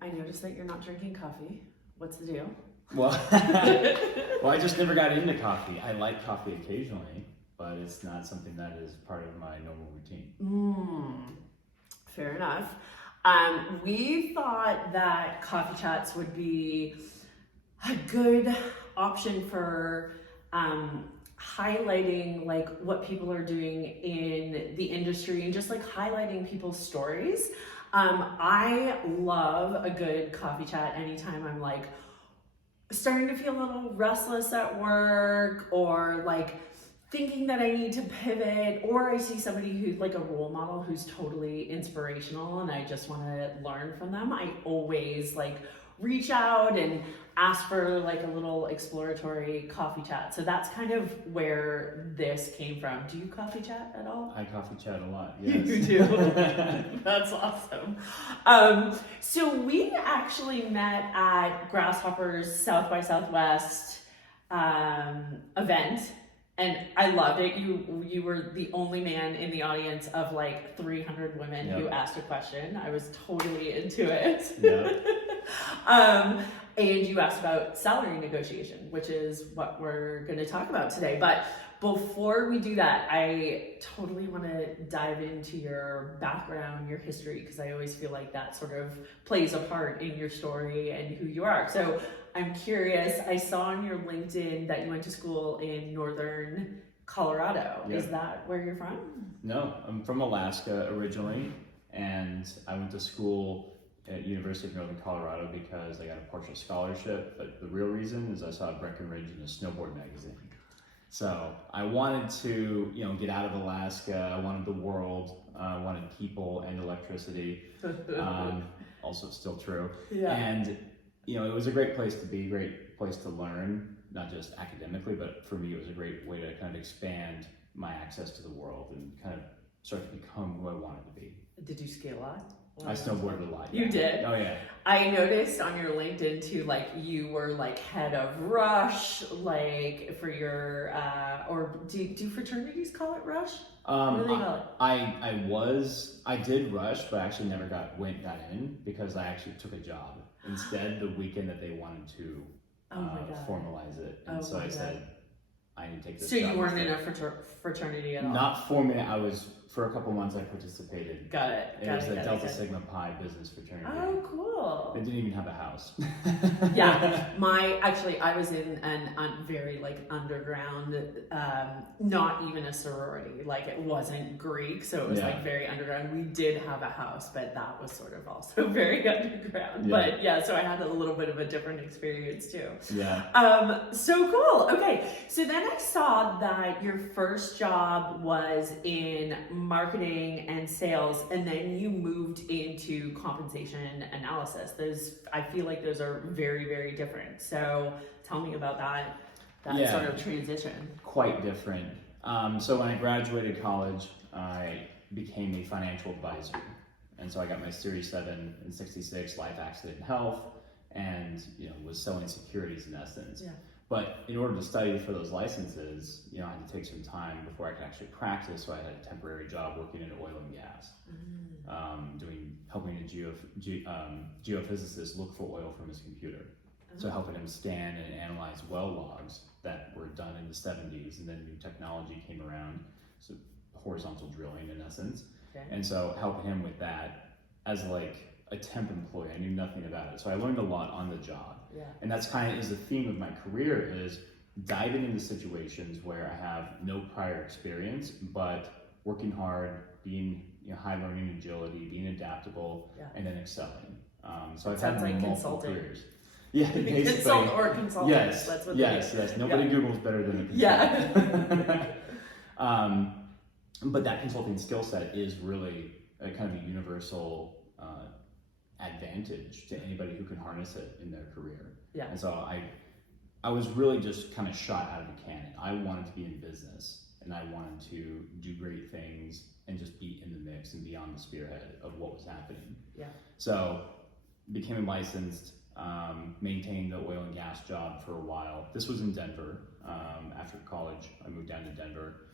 I noticed that you're not drinking coffee. What's the deal? Well, I just never got into coffee. I like coffee occasionally, but it's not something that is part of my normal routine. Fair enough. We thought that coffee chats would be a good option for highlighting like what people are doing in the industry and just like highlighting people's stories. I love a good coffee chat anytime I'm like starting to feel a little restless at work, or like thinking that I need to pivot, or I see somebody who's like a role model who's totally inspirational and I just want to learn from them. I always like reach out and ask for like a little exploratory coffee chat. So that's kind of where this came from. Do you coffee chat at all? I coffee chat a lot, yes. You do? That's awesome. So we actually met at Grasshopper's South by Southwest event. And I loved it. You were the only man in the audience of like 300 women who asked a question. I was totally into it. And you asked about salary negotiation, which is what we're going to talk about today. But before we do that, I totally want to dive into your background, your history, because I always feel like that sort of plays a part in your story and who you are. So I'm curious, I saw on your LinkedIn that you went to school in northern Colorado. Is that where you're from? No, I'm from Alaska originally, and I went to school at University of Northern Colorado because I got a partial scholarship, but the real reason is I saw Breckenridge in a snowboard magazine. So I wanted to, get out of Alaska. I wanted the world. I wanted people and electricity. Also still true. Yeah. And it was a great place to be, great place to learn, not just academically, but for me it was a great way to kind of expand my access to the world and kind of start to become who I wanted to be. Did you ski a lot? I snowboarded a lot. You did? Oh yeah. I noticed on your LinkedIn too, like you were like head of Rush, like for your, or do fraternities call it Rush? What do they call it? I did Rush, but I actually never got in because I actually took a job instead the weekend that they wanted to formalize it. And I said, I need to take this job. So you weren't in a fraternity at all? Not formally. For a couple months I participated. Got it. It was the Delta Sigma Pi business fraternity. Oh, cool. They didn't even have a house. Yeah, I was in a very like underground, not even a sorority. Like it wasn't Greek, so it was like very underground. We did have a house, but that was sort of also very underground. Yeah. But so I had a little bit of a different experience too. Yeah. So cool. Okay, so then I saw that your first job was in marketing and sales, and then you moved into compensation analysis. I feel like those are very, very different. So tell me about that sort of transition. Quite different. So when I graduated college, I became a financial advisor. And so I got my Series 7 and 66 life accident and health, and was selling securities in essence. Yeah. But in order to study for those licenses, I had to take some time before I could actually practice. So I had a temporary job working in oil and gas, helping a geophysicist look for oil from his computer. So helping him scan and analyze well logs that were done in the 70s, and then new technology came around, so horizontal drilling in essence. Okay. And so helping him with that as like a temp employee. I knew nothing about it. So I learned a lot on the job. Yeah. And that's kind of is the theme of my career, is diving into situations where I have no prior experience, but working hard, being high learning agility, being adaptable, and then excelling. So I've had multiple careers. Yeah, consult or consultant. Yes, that's what yes. Nobody Googles better than a consultant. Yeah. But that consulting skill set is really a kind of a universal advantage to anybody who can harness it in their career. Yeah. And so I was really just kind of shot out of a cannon. I wanted to be in business, and I wanted to do great things and just be in the mix and be on the spearhead of what was happening. Yeah. So became licensed, maintained the oil and gas job for a while. This was in Denver. After college, I moved down to Denver.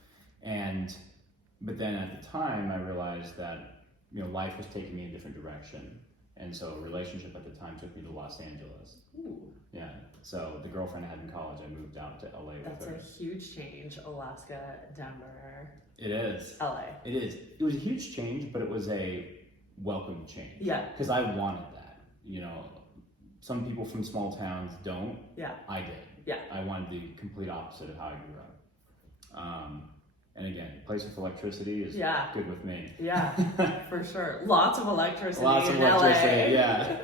But then at the time, I realized that life was taking me a different direction. And so a relationship at the time took me to Los Angeles. Ooh. Yeah. So the girlfriend I had in college, I moved out to LA with That's her. a huge change. Alaska, Denver, It is. LA. It is. It was a huge change, but it was a welcome change. Yeah. Because I wanted that. You know, some people from small towns don't. Yeah. I did. Yeah. I wanted the complete opposite of how I grew up. And again, place with electricity is good with me. Yeah, for sure. Lots of electricity Lots of in electricity, LA. yeah.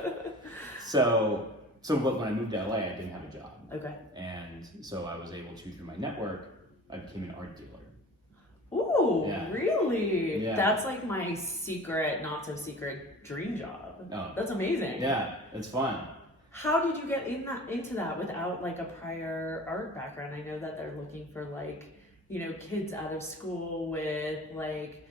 So but when I moved to LA, I didn't have a job. Okay. And so I was able to, through my network, I became an art dealer. Ooh, Yeah. Really? Yeah. That's like my secret, not so secret dream job. Oh. That's amazing. Yeah, it's fun. How did you get into that without like a prior art background? I know that they're looking for like, you know, kids out of school with like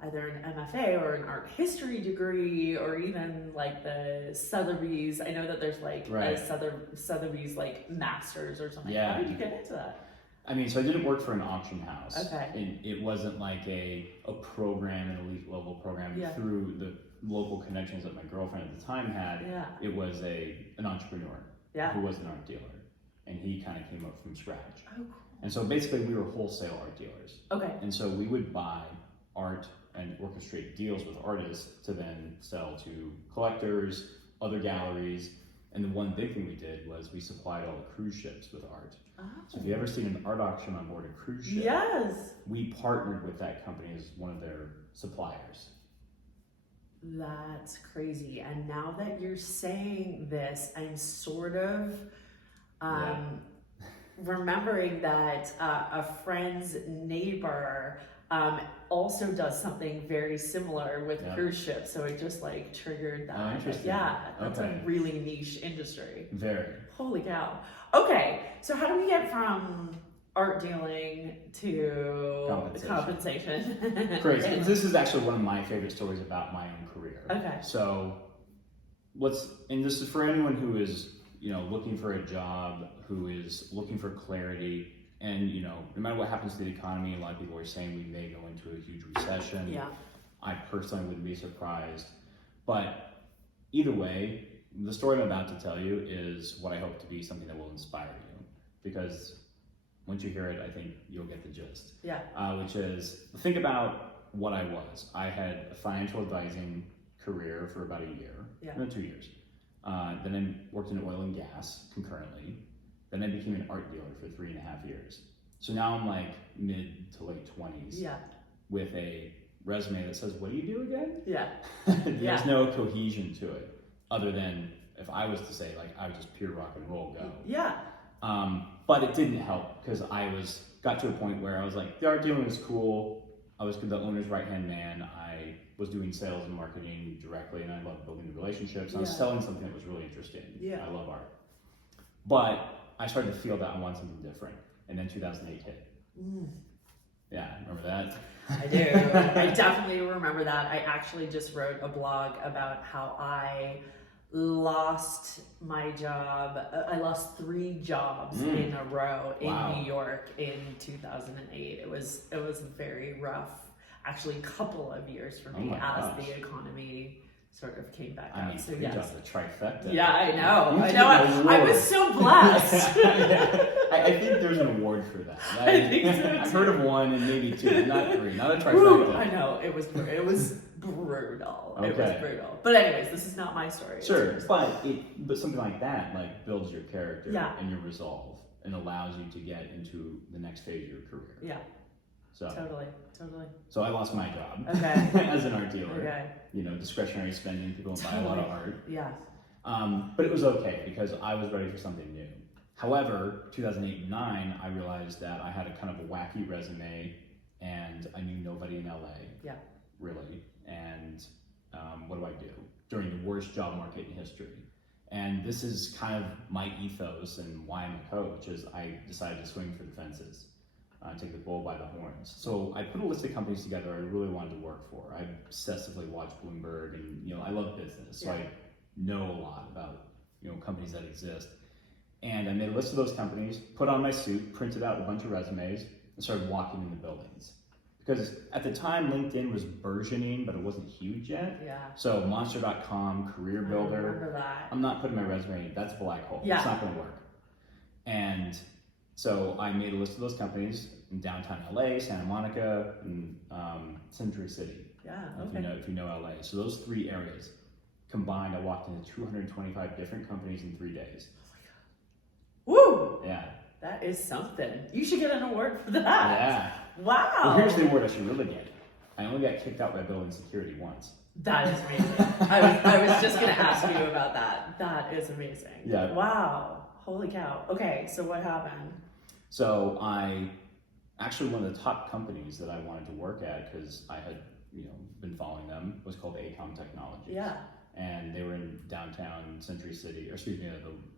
either an MFA or an art history degree, or even like the Sotheby's. I know that there's like a Sotheby's like masters or something. Yeah. How did you get into that? I mean, so I didn't work for an auction house. Okay. And it wasn't like a program, an elite level program through the local connections that my girlfriend at the time had. Yeah. It was an entrepreneur who was an art dealer. And he kind of came up from scratch. Oh, cool. And so basically we were wholesale art dealers. Okay. And so we would buy art and orchestrate deals with artists to then sell to collectors, other galleries. And the one big thing we did was we supplied all the cruise ships with art. Oh. So if you ever seen an art auction on board a cruise ship, we partnered with that company as one of their suppliers. That's crazy. And now that you're saying this, I'm sort of remembering that a friend's neighbor also does something very similar with cruise ships. So it just like triggered that. Oh, interesting. Yeah, that's Okay. a really niche industry. Very. Holy cow. Okay, so how do we get from art dealing to compensation? Crazy. This is actually one of my favorite stories about my own career. Okay. So and this is for anyone who is, you know, looking for a job, who is looking for clarity, and, you know, no matter what happens to the economy, a lot of people are saying we may go into a huge recession. Yeah. I personally wouldn't be surprised. But either way, the story I'm about to tell you is what I hope to be something that will inspire you. Because once you hear it, I think you'll get the gist. Yeah. Which is, think about what I was. I had a financial advising career for about a year, no, 2 years. Then I worked in oil and gas concurrently. Then I became an art dealer for 3.5 years. So now I'm like mid to late 20s with a resume that says, what do you do again? Yeah. There's no cohesion to it, other than if I was to say, like, I was just pure rock and roll, go. Yeah. But it didn't help because got to a point where I was like, the art dealing was cool. I was the owner's right-hand man. I was doing sales and marketing directly, and I loved building the relationships. I was selling something that was really interesting. I love art. But I started to feel that I wanted something different. And then 2008 hit. Yeah, remember that? I do. I definitely remember that. I actually just wrote a blog about how I lost my job. I lost 3 jobs in a row in New York in 2008. It was very rough, actually, couple of years for me as the economy sort of came back up. So yes, the trifecta. Yeah, I know. I was so blessed. I think there's an award for that. I think so too. I've heard of 1 and maybe 2, not 3, not a trifecta. Ooh, I know, it was brutal. It was brutal. But anyways, this is not my story. Sure, but something like that like builds your character and your resolve and allows you to get into the next phase of your career. Yeah. So Totally. So I lost my job as an art dealer. Okay. You know, discretionary spending, people don't buy a lot of art. Yeah. But it was okay because I was ready for something new. However, 2008 and 2009, I realized that I had a kind of a wacky resume and I knew nobody in LA. Yeah. Really. And what do I do during the worst job market in history? And this is kind of my ethos and why I'm a coach is I decided to swing for the fences. Take the bull by the horns. So I put a list of companies together I really wanted to work for. I obsessively watch Bloomberg and, you know, I love business. So I know a lot about, you know, companies that exist. And I made a list of those companies, put on my suit, printed out a bunch of resumes, and started walking in the buildings. because at the time LinkedIn was burgeoning, but it wasn't huge yet. Yeah. So Monster.com, Career I Builder. remember that. I'm not putting my resume in. That's a black hole. Yeah. It's not going to work. And so I made a list of those companies in downtown LA, Santa Monica, and Century City. Yeah. If Okay. you know LA. So those 3 areas combined, I walked into 225 different companies in 3 days. Woo! Yeah. That is something. You should get an award for that. Yeah. Wow. Well, here's the award I should really get. I only got kicked out by building security once. That is amazing. I was just gonna ask you about that. That is amazing. Yeah. Wow. Holy cow. Okay, so what happened? So I actually, one of the top companies that I wanted to work at, because I had been following them, was called ACOM Technologies. Yeah. And they were in downtown Century City, or excuse me,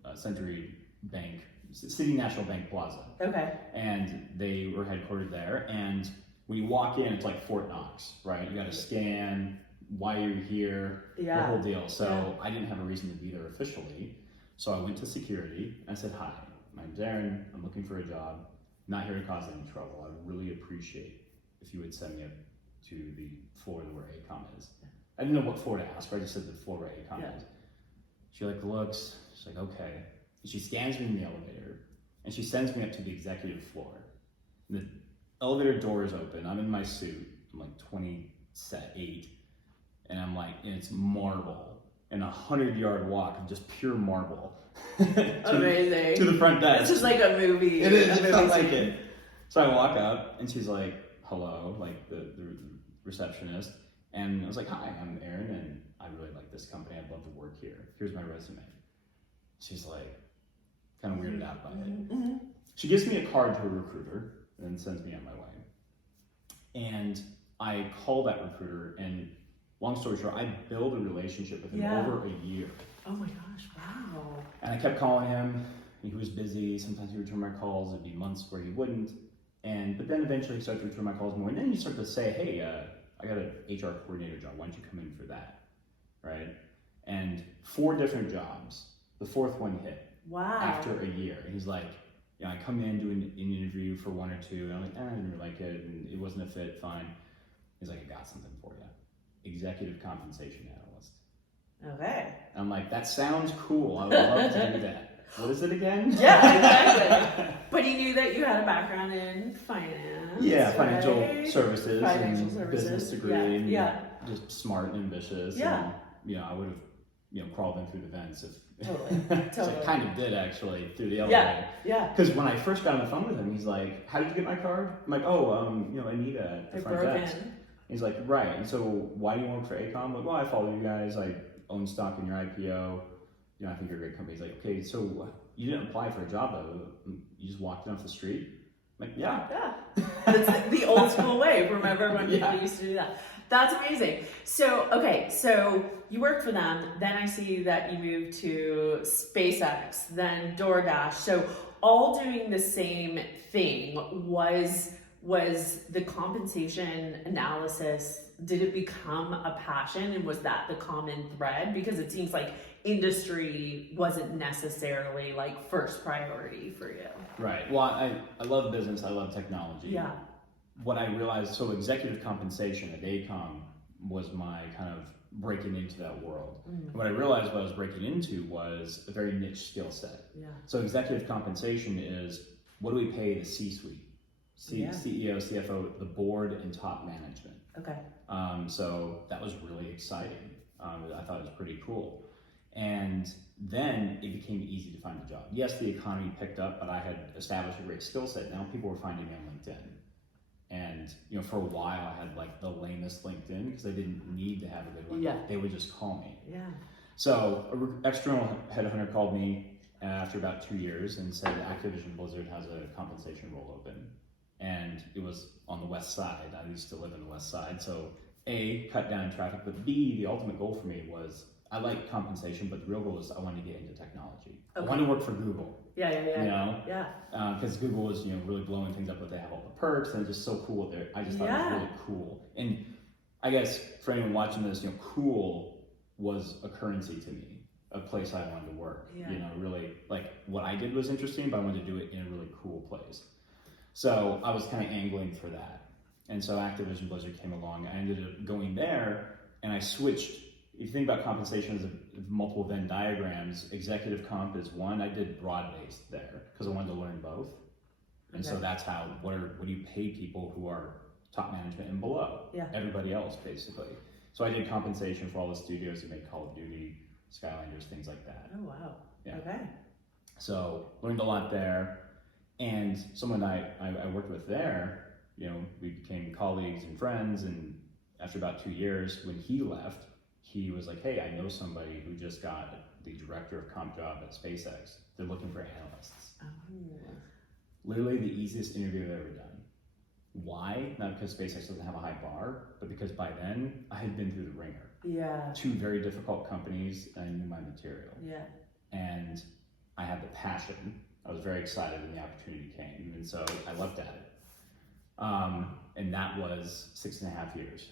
the Century Bank, City National Bank Plaza. Okay. And they were headquartered there. And when you walk in, it's like Fort Knox, right? You got to scan why you're here, Yeah. the whole deal. So I didn't have a reason to be there officially. So I went to security and I said, "Hi, my name's Aaron. I'm looking for a job. Not here to cause any trouble. I'd really appreciate if you would send me up to the floor where ACOM is." I didn't know what floor to ask her. I just said the floor where ACOM is. She looks. She's like, "Okay." And she scans me in the elevator and she sends me up to the executive floor. And the elevator door is open. I'm in my suit. I'm like 28. And I'm like, and it's marble. And 100-yard walk of just pure marble. Amazing. To the front desk. This is like a movie. It is. It felt like it. So I walk up and she's like, "Hello," like the receptionist. And I was like, "Hi, I'm Aaron and I really like this company. I'd love to work here. Here's my resume." She's like, kind of weirded out by it. Mm-hmm. She gives me a card to a recruiter and then sends me on my way. And I call that recruiter, and long story short, I build a relationship with him over a year. Oh my gosh, wow. And I kept calling him. He was busy. Sometimes he would return my calls. It'd be months where he wouldn't. But then eventually he started to return my calls more. And then you start to say, "Hey, I got an HR coordinator job. Why don't you come in for that?" Right? And 4 different jobs. The 4th one hit. Wow. After a year. And he's like, I come in, do an interview for 1 or 2, and I'm like, I didn't really like it, and it wasn't a fit, fine. He's like, "I got something for you. Executive compensation analyst." Okay. And I'm like, that sounds cool. I would love to do that. What is it again? Yeah, exactly. But he knew that you had a background in finance. Yeah, right? financial services Financial and services. business degree, and just smart and ambitious. Yeah. And, I would have, crawled in through the vents if. Totally. So I kind of did actually through the elevator. Yeah. Because when I first got on the phone with him, he's like, "How did you get my card?" I'm like, Anita at the front desk. He's like, "Right. And so why do you work for ACOM?" I'm like, "Well, I follow you guys. I own stock in your IPO. I think you're a great company." He's like, "Okay, so you didn't apply for a job though. You just walked in off the street?" I'm like, "Yeah." Yeah. It's the old school way. Remember when people Yeah. used to do that? That's amazing. So, okay, so you work for them. Then I see that you moved to SpaceX, then DoorDash. So all doing the same thing. Was the compensation analysis, did it become a passion, and was that the common thread? Because it seems like industry wasn't necessarily like first priority for you. Right. Well, I love business. I love technology. Yeah. What I realized, so executive compensation at ACOM was my kind of breaking into that world. And what I realized what I was breaking into was a very niche skill set. Yeah. So executive compensation is, what do we pay the C-suite? CEO, CFO, the board, and top management. Okay. So that was really exciting. I thought it was pretty cool. And then it became easy to find a job. Yes, the economy picked up, but I had established a great skill set. Now people were finding me on LinkedIn. And for a while I had like the lamest LinkedIn because I didn't need to have a good one. Yeah. They would just call me. Yeah. So an external headhunter called me after about 2 years and said Activision Blizzard has a compensation role open. And it was on the west side. I used to live in the west side. So A, cut down traffic, but B, the ultimate goal for me was, I like compensation, but the real goal is I wanted to get into technology. Okay. I wanted to work for Google. Yeah. Because Google was, really blowing things up, but they have all the perks and it's just so cool there. I just thought it was really cool. And I guess for anyone watching this, cool was a currency to me, a place I wanted to work. Yeah. Really, like what I did was interesting, but I wanted to do it in a really cool place. So I was kind of angling for that. And so Activision Blizzard came along. I ended up going there, and I switched. If you think about compensation as multiple Venn diagrams, executive comp is one. I did broad-based there because I wanted to learn both. And so that's how, what do you pay people who are top management and below? Yeah. Everybody else, basically. So I did compensation for all the studios who made Call of Duty, Skylanders, things like that. Oh, wow. Yeah. Okay. So learned a lot there. And someone I worked with there, you know, we became colleagues and friends. And after about 2 years, when he left, he was like, hey, I know somebody who just got the director of comp job at SpaceX. They're looking for analysts. Oh. Literally the easiest interview I've ever done. Why? Not because SpaceX doesn't have a high bar, but because by then I had been through the ringer. Yeah. 2 very difficult companies, and I knew my material. Yeah. And I had the passion. I was very excited when the opportunity came, and so I leapt at it. And that was 6.5 years.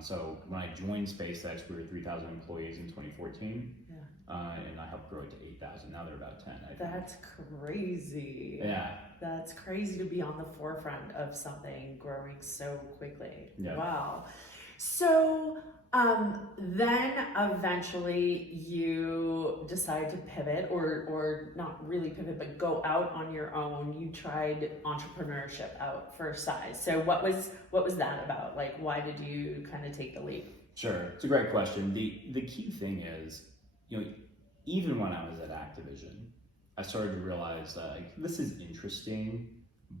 So when I joined SpaceX, we were 3,000 employees in 2014. Yeah. And I helped grow it to 8,000. Now they're about 10. I think. That's crazy. Yeah. That's crazy to be on the forefront of something growing so quickly. Yeah. Wow. So then eventually you decide to pivot, or not really pivot, but go out on your own. You tried entrepreneurship out for size. So what was that about? Like, why did you kind of take the leap? Sure, it's a great question. The key thing is, you know, even when I was at Activision, I started to realize that like, this is interesting,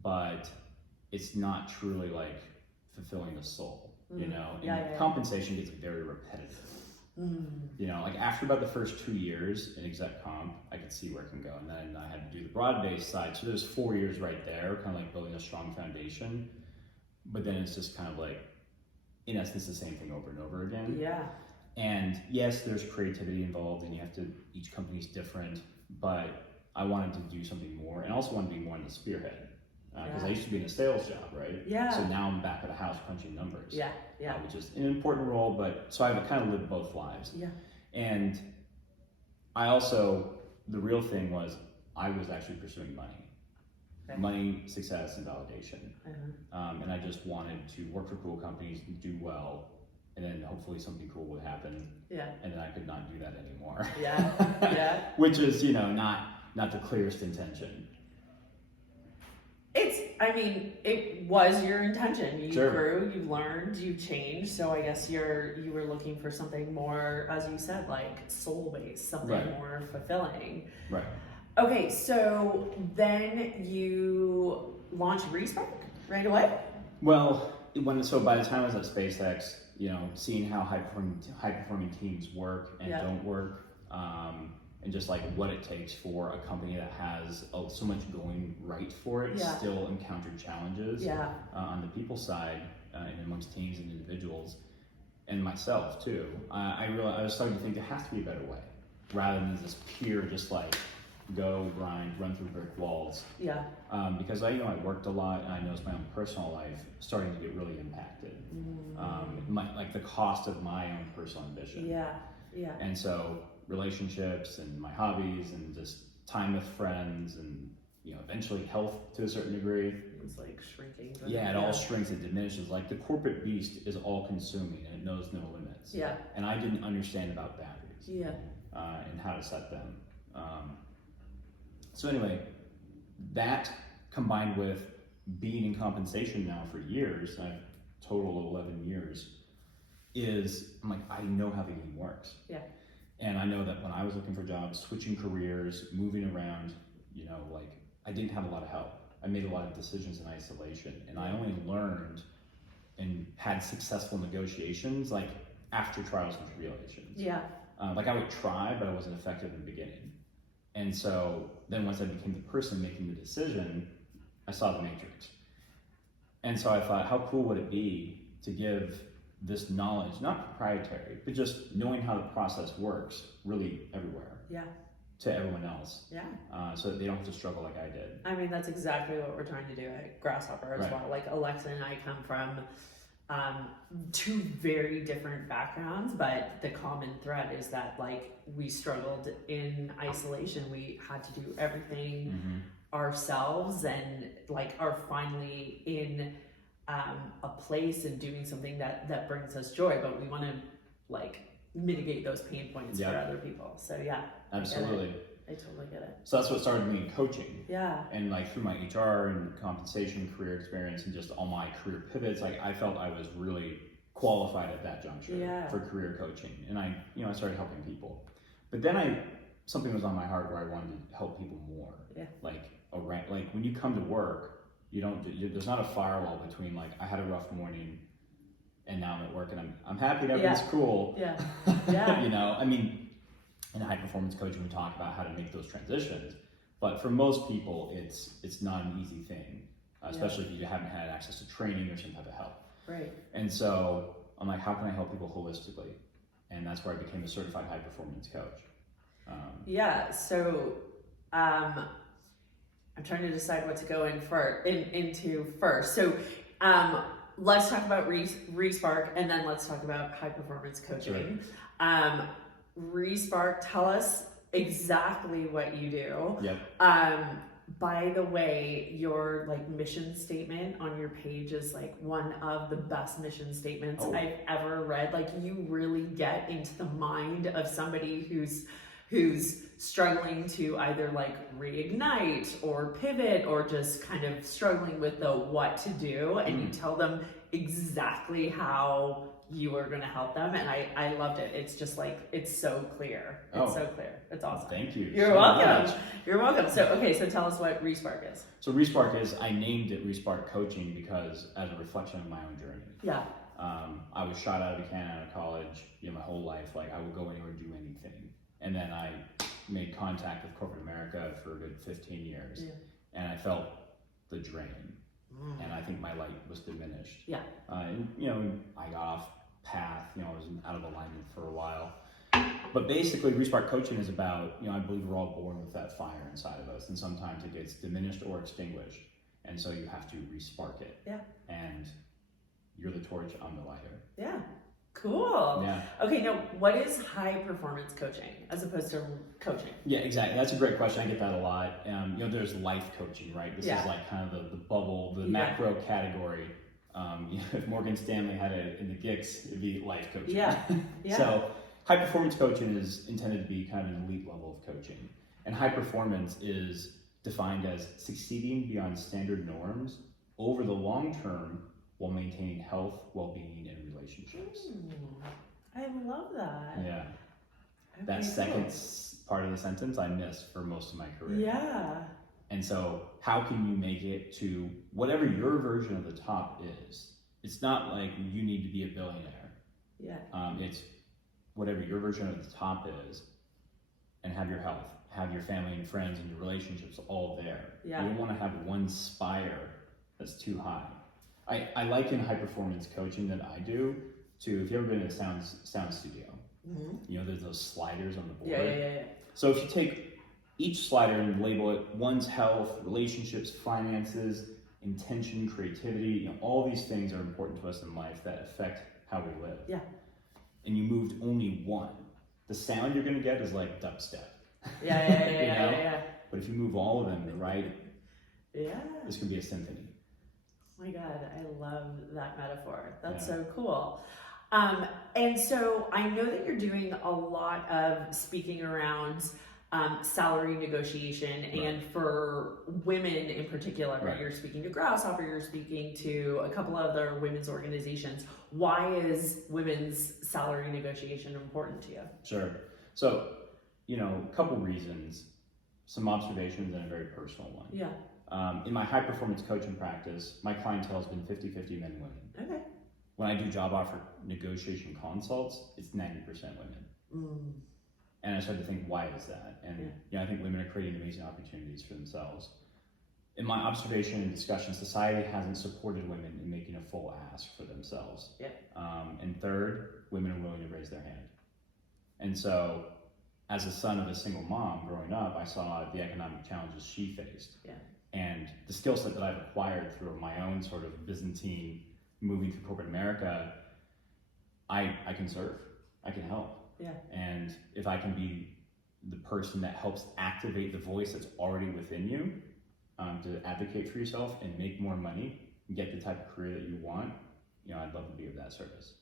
but it's not truly like fulfilling the soul. You know, and compensation gets very repetitive. You know, like after about the first 2 years in exec comp, I could see where it can go. And then I had to do the broad-based side. So there's 4 years right there, kind of like building a strong foundation. But then it's just kind of like, in essence, the same thing over and over again. Yeah. And yes, there's creativity involved, and you have to, each company's different. But I wanted to do something more, and also wanted to be more in the spearhead. Because I used to be in a sales job, right? Yeah. So now I'm back at a house crunching numbers. Yeah, yeah. Which is an important role, but so I've kind of lived both lives. Yeah. And I also, the real thing was, I was actually pursuing money. Okay. Money, success, and validation. And I just wanted to work for cool companies, do well, and then hopefully something cool would happen. Yeah. And then I could not do that anymore. Yeah, yeah. Which is, you know, not the clearest intention. It was your intention. You grew, you learned, you changed. So I guess you were looking for something more, as you said, like soul-based, something more fulfilling. Right. Okay, so then you launched Respark right away? Well, so by the time I was at SpaceX, you know, seeing how high-performing teams work and don't work, and just like what it takes for a company that has so much going right for it, still encountered challenges on the people side and amongst teams and individuals, and myself too. I realized I was starting to think there has to be a better way, rather than this pure just like go grind, run through brick walls. Yeah. Because I worked a lot, and I noticed my own personal life starting to get really impacted. Like the cost of my own personal ambition. Yeah. Yeah. And so relationships and my hobbies and just time with friends and, you know, eventually health to a certain degree. It's like shrinking. Yeah, it all shrinks and diminishes. Like the corporate beast is all consuming and it knows no limits. Yeah. And I didn't understand about boundaries. Yeah. And how to set them. So anyway, that combined with being in compensation now for years, I've total of 11 years, I'm like, I know how the game works. Yeah. And I know that when I was looking for jobs, switching careers, moving around, you know, like I didn't have a lot of help. I made a lot of decisions in isolation, and I only learned and had successful negotiations like after trials and tribulations. Yeah. Like I would try, but I wasn't effective in the beginning. And so then once I became the person making the decision, I saw the matrix. And so I thought, how cool would it be to give this knowledge, not proprietary, but just knowing how the process works really everywhere. Yeah. To everyone else. Yeah. So that they don't have to struggle like I did. I mean, that's exactly what we're trying to do at Grasshopper as well. Like Alexa and I come from 2 very different backgrounds, but the common thread is that like we struggled in isolation. We had to do everything ourselves, and like are finally in a place and doing something that brings us joy, but we want to like mitigate those pain points for other people. So yeah, absolutely. I totally get it. So that's what started me in coaching. Yeah. And like through my HR and compensation, career experience, and just all my career pivots, like I felt I was really qualified at that juncture for career coaching. And I started helping people. But then something was on my heart where I wanted to help people more. Yeah. Like when you come to work, there's not a firewall between like I had a rough morning and now I'm at work and I'm happy that everything's cool. Yeah. Yeah. I mean, in high performance coaching, we talk about how to make those transitions, but for most people, it's not an easy thing, especially if you haven't had access to training or some type of help. Right. And so I'm like, how can I help people holistically? And that's where I became a certified high performance coach. So I'm trying to decide what to go into first. So let's talk about Respark, and then let's talk about high performance coaching. Sure. Respark, tell us exactly what you do. Yep. By the way, your like mission statement on your page is like one of the best mission statements I've ever read. Like you really get into the mind of somebody who's struggling to either like reignite or pivot or just kind of struggling with the what to do, and you tell them exactly how you are going to help them, and I loved it. It's just like it's so clear. It's so clear. It's awesome. Thank you. You're welcome. You're welcome. So tell us what Respark is. So Respark is, I named it Respark Coaching because as a reflection of my own journey. Yeah. I was shot out of a cannon out of college. My whole life, like I would go anywhere, do anything, and then I made contact with corporate America for a good 15 years, and I felt the drain. And I think my light was diminished. Yeah. And I got off path. I was out of alignment for a while. But basically, Respark Coaching is about, I believe we're all born with that fire inside of us, and sometimes it gets diminished or extinguished, and so you have to respark it. Yeah. And you're the torch, I'm the lighter. Yeah. Cool. Yeah. Okay, now what is high performance coaching as opposed to coaching? Yeah, exactly. That's a great question. I get that a lot. There's life coaching, right? This is like kind of the bubble, the macro category. If Morgan Stanley had it in the GICS, it'd be life coaching. Yeah. So high performance coaching is intended to be kind of an elite level of coaching. And high performance is defined as succeeding beyond standard norms over the long term while maintaining health, well-being, and relationships. I love that. Yeah. Okay, that second part of the sentence I missed for most of my career. Yeah. And so how can you make it to whatever your version of the top is? It's not like you need to be a billionaire. Yeah. It's whatever your version of the top is, and have your health, have your family and friends and your relationships all there. Yeah. You don't want to have one spire that's too high. I liken high performance coaching that I do to, if you've ever been in a sound studio, there's those sliders on the board. Yeah. So if you take each slider and label it one's health, relationships, finances, intention, creativity, all these things are important to us in life that affect how we live. Yeah. And you moved only one. The sound you're going to get is like dubstep. Yeah. But if you move all of them, right? Yeah. This could be a symphony. Oh my God, I love that metaphor. That's so cool. And so I know that you're doing a lot of speaking around salary negotiation, and for women in particular, you're speaking to Grasshopper, you're speaking to a couple other women's organizations. Why is women's salary negotiation important to you? Sure. So, a couple reasons, some observations, and a very personal one. Yeah. In my high performance coaching practice, my clientele has been 50-50 men and women. Okay. When I do job offer negotiation consults, it's 90% women. And I started to think, why is that? And I think women are creating amazing opportunities for themselves. In my observation and discussion, society hasn't supported women in making a full ask for themselves. Yeah. And third, women are willing to raise their hand. And so, as a son of a single mom growing up, I saw the economic challenges she faced. Yeah. And the skill set that I've acquired through my own sort of Byzantine moving through corporate America, I can serve, I can help. Yeah. And if I can be the person that helps activate the voice that's already within you to advocate for yourself and make more money, get the type of career that you want, I'd love to be of that service.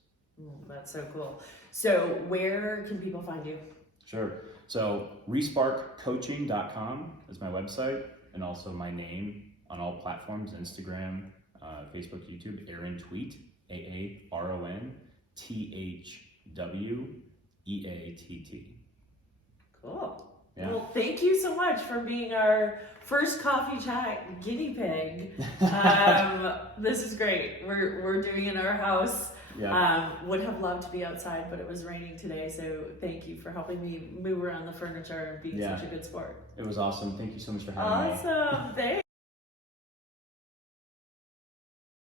That's so cool. So where can people find you? Sure. So resparkcoaching.com is my website, and also my name on all platforms, Instagram, Facebook, YouTube, Aaron Thweatt, AARONTHWEATT. Cool. Yeah. Well, thank you so much for being our first coffee chat guinea pig. This is great. We're doing it in our house. Yeah. Would have loved to be outside, but it was raining today. So thank you for helping me move around the furniture and being such a good sport. It was awesome. Thank you so much for having me. Awesome. Thanks.